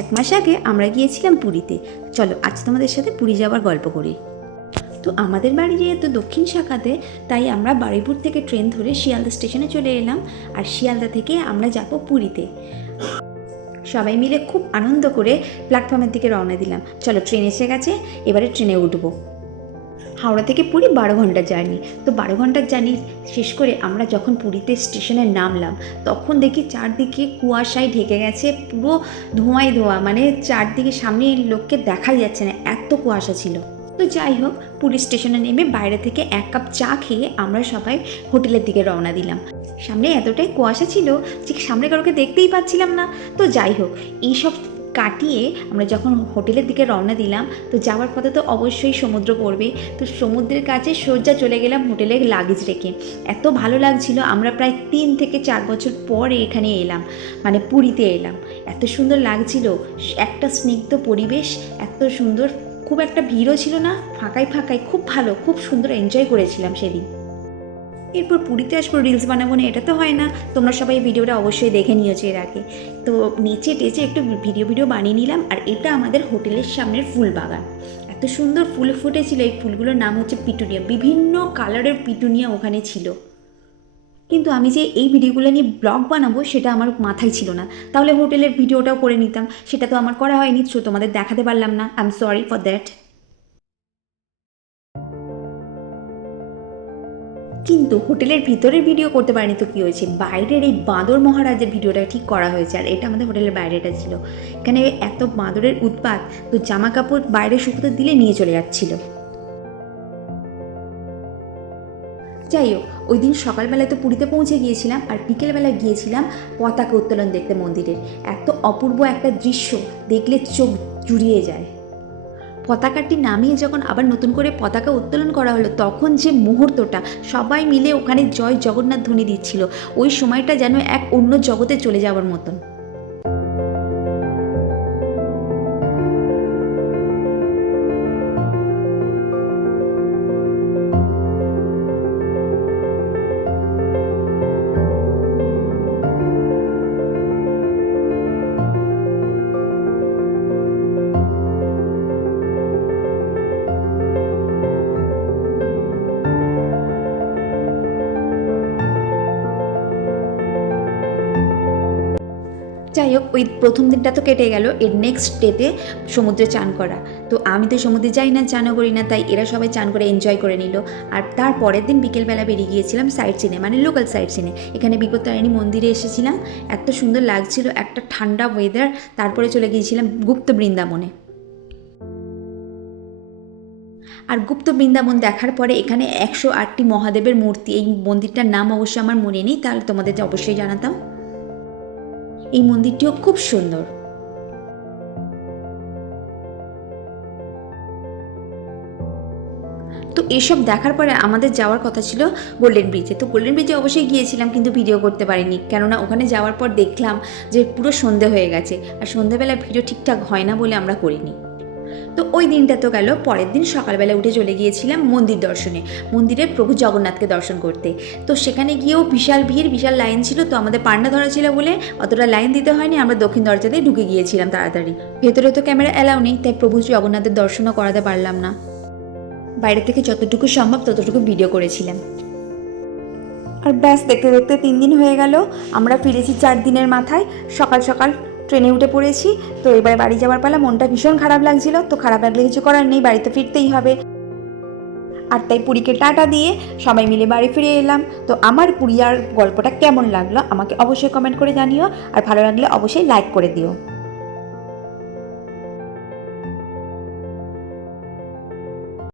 এক মাস আগে আমরা গিয়েছিলাম পুরীতে। চলো আজ তোমাদের সাথে পুরী যাওয়ার গল্প করি। তো আমাদের বাড়ি যেহেতু দক্ষিণ শাখাতে, তাই আমরা বারুইপুর থেকে ট্রেন ধরে শিয়ালদা স্টেশনে চলে এলাম। আর শিয়ালদা থেকে আমরা যাব পুরীতে। সবাই মিলে খুব আনন্দ করে প্ল্যাটফর্মের দিকে রওনা দিলাম। চলো ট্রেন এসে গেছে, এবারে ট্রেনে উঠবো। হাওড়া থেকে পুরী 12 ঘন্টার জার্নি। তো 12 ঘন্টার জার্নি শেষ করে আমরা যখন পুরীতে স্টেশনে নামলাম, তখন দেখি চারদিকে কুয়াশায় ঢেকে গেছে, পুরো ধোঁয়ায় ধোঁয়া, মানে চারদিকে সামনে লোককে দেখাই যাচ্ছে না, এত কুয়াশা ছিল। তো যাই হোক, পুরী স্টেশনে নেমে বাইরে থেকে 1 কাপ চা খেয়ে আমরা সবাই হোটেলের দিকে রওনা দিলাম। সামনে এতটাই কুয়াশা ছিল যে সামনে কারোকে দেখতেই পাচ্ছিলাম না। তো যাই হোক, এইসব কাটিয়ে আমরা যখন হোটেলের দিকে রওনা দিলাম, তো যাওয়ার পথে তো অবশ্যই সমুদ্র পড়বে। তো সমুদ্রের কাছে সোজা চলে গেলাম হোটেলের লাগেজ রেখে। এত ভালো লাগছিল, আমরা প্রায় 3 থেকে 4 বছর পরে এখানে এলাম, মানে পুরীতে এলাম। এত সুন্দর লাগছিল, একটা স্নিগ্ধ পরিবেশ, এত সুন্দর, খুব একটা ভিড়ও ছিল না, ফাঁকায় ফাঁকায়, খুব ভালো, খুব সুন্দর এনজয় করেছিলাম সেদিন। এরপর পুরীতে আসবো, রিলস বানাবো না এটা তো হয় না, তোমরা সবাই ভিডিওটা অবশ্যই দেখে নিয়েছো এর আগে। তো নেচে টেচে একটু ভিডিও বানিয়ে নিলাম। আর এটা আমাদের হোটেলের সামনের ফুল বাগান। এত সুন্দর ফুল ফুটেছিল, এই ফুলগুলোর নাম হচ্ছে পিটুনিয়া, বিভিন্ন কালারের পিটুনিয়া ওখানে ছিল। কিন্তু আমি যে এই ভিডিওগুলো নিয়ে ব্লগ বানাবো সেটা আমার মাথায় ছিল না, তাহলে হোটেলের ভিডিওটাও করে নিতাম। সেটা তো আমার করা হয়নি, সো তোমাদের দেখাতে পারলাম না, I am sorry for that. কিন্তু হোটেলের ভিতরের ভিডিও করতে পারিনি, তো কী হয়েছে, বাইরের এই বাঁদর মহারাজের ভিডিওটা ঠিক করা হয়েছে। আর এটা আমাদের হোটেলের বাইরেটা ছিল। এখানে এত বাঁদরের উৎপাত, তো জামা কাপড় বাইরে শুকোতে দিলে নিয়ে চলে যাচ্ছিল। যাই হোক, ওই দিন সকালবেলায় তো পুরীতে পৌঁছে গিয়েছিলাম, আর বিকেলবেলায় গিয়েছিলাম পতাকা উত্তোলন দেখতে মন্দিরের। এত অপূর্ব একটা দৃশ্য, দেখলে চোখ জুড়িয়ে যায়। পতাকাটি নামিয়ে যখন আবার নতুন করে পতাকা উত্তোলন করা হলো, তখন যে মুহূর্তটা, সবাই মিলে ওখানে জয় জগন্নাথ ধ্বনি দিচ্ছিল, ওই সময়টা যেন এক অন্য জগতে চলে যাওয়ার মতন। যাই হোক, ওই প্রথম দিনটা তো কেটে গেল। এর নেক্সট ডেতে সমুদ্রে চান করা। তো আমি তো সমুদ্রে যাই না, চানও করি না, তাই এরা সবাই চান করে এনজয় করে নিল। আর তার পরের দিন বিকেলবেলা বেরিয়ে গিয়েছিলাম সাইট সিনে, মানে লোকাল সাইট সিনে। এখানে বিপত্তারিণী মন্দিরে এসেছিলাম, এত সুন্দর লাগছিল, একটা ঠান্ডা ওয়েদার। তারপরে চলে গিয়েছিলাম গুপ্ত বৃন্দাবনে। আর গুপ্ত বৃন্দাবন দেখার পরে এখানে 108টি মহাদেবের মূর্তি। এই মন্দিরটার নাম অবশ্য আমার মনে নেই, তাহলে তোমাদের অবশ্যই জানাতাম। এই মন্দিরটিও খুব সুন্দর। তো এসব দেখার পরে আমাদের যাওয়ার কথা ছিল গোল্ডেন ব্রিজে। তো গোল্ডেন ব্রিজে অবশ্যই গিয়েছিলাম, কিন্তু ভিডিও করতে পারিনি, কেননা ওখানে যাওয়ার পর দেখলাম যে পুরো সন্ধে হয়ে গেছে, আর সন্ধেবেলা ভিডিও ঠিকঠাক হয় না বলে আমরা করিনি। তো ওই দিনটা তো গেল। পরের দিন সকালবেলা উঠে চলে গিয়েছিলাম মন্দির দর্শনে, মন্দিরে প্রভু জগন্নাথকে দর্শন করতে। তো সেখানে গিয়েও বিশাল ভিড়, বিশাল লাইন ছিল। তো আমাদের পান্ডা ধরা ছিল বলে অতটা লাইন দিতে হয়নি, আমরা দক্ষিণ দরজাতেই ঢুকে গিয়েছিলাম তাড়াতাড়ি। ভেতরে তো ক্যামেরা অ্যালাউ নেই, তাই প্রভু জগন্নাথের দর্শনও করাতে পারলাম না। বাইরে থেকে যতটুকু সম্ভব ততটুকু ভিডিও করেছিলাম। আর ব্যাস, দেখতে দেখতে 3 দিন হয়ে গেল। আমরা ফিরেছি 4 দিনের মাথায়। সকাল সকাল ট্রেনে উঠে পড়েছি। তো এবার বাড়ি যাওয়ার পালা। মনটা ভীষণ খারাপ লাগছিল, তো খারাপ লাগলে কিছু করার নেই, বাড়িতে ফিরতেই হবে। আর তাই পুরীকে টাটা দিয়ে সবাই মিলে বাড়ি ফিরে এলাম। তো আমার পুরী আর গল্পটা কেমন লাগলো আমাকে অবশ্যই কমেন্ট করে জানিও, আর ভালো লাগলে অবশ্যই লাইক করে দিও।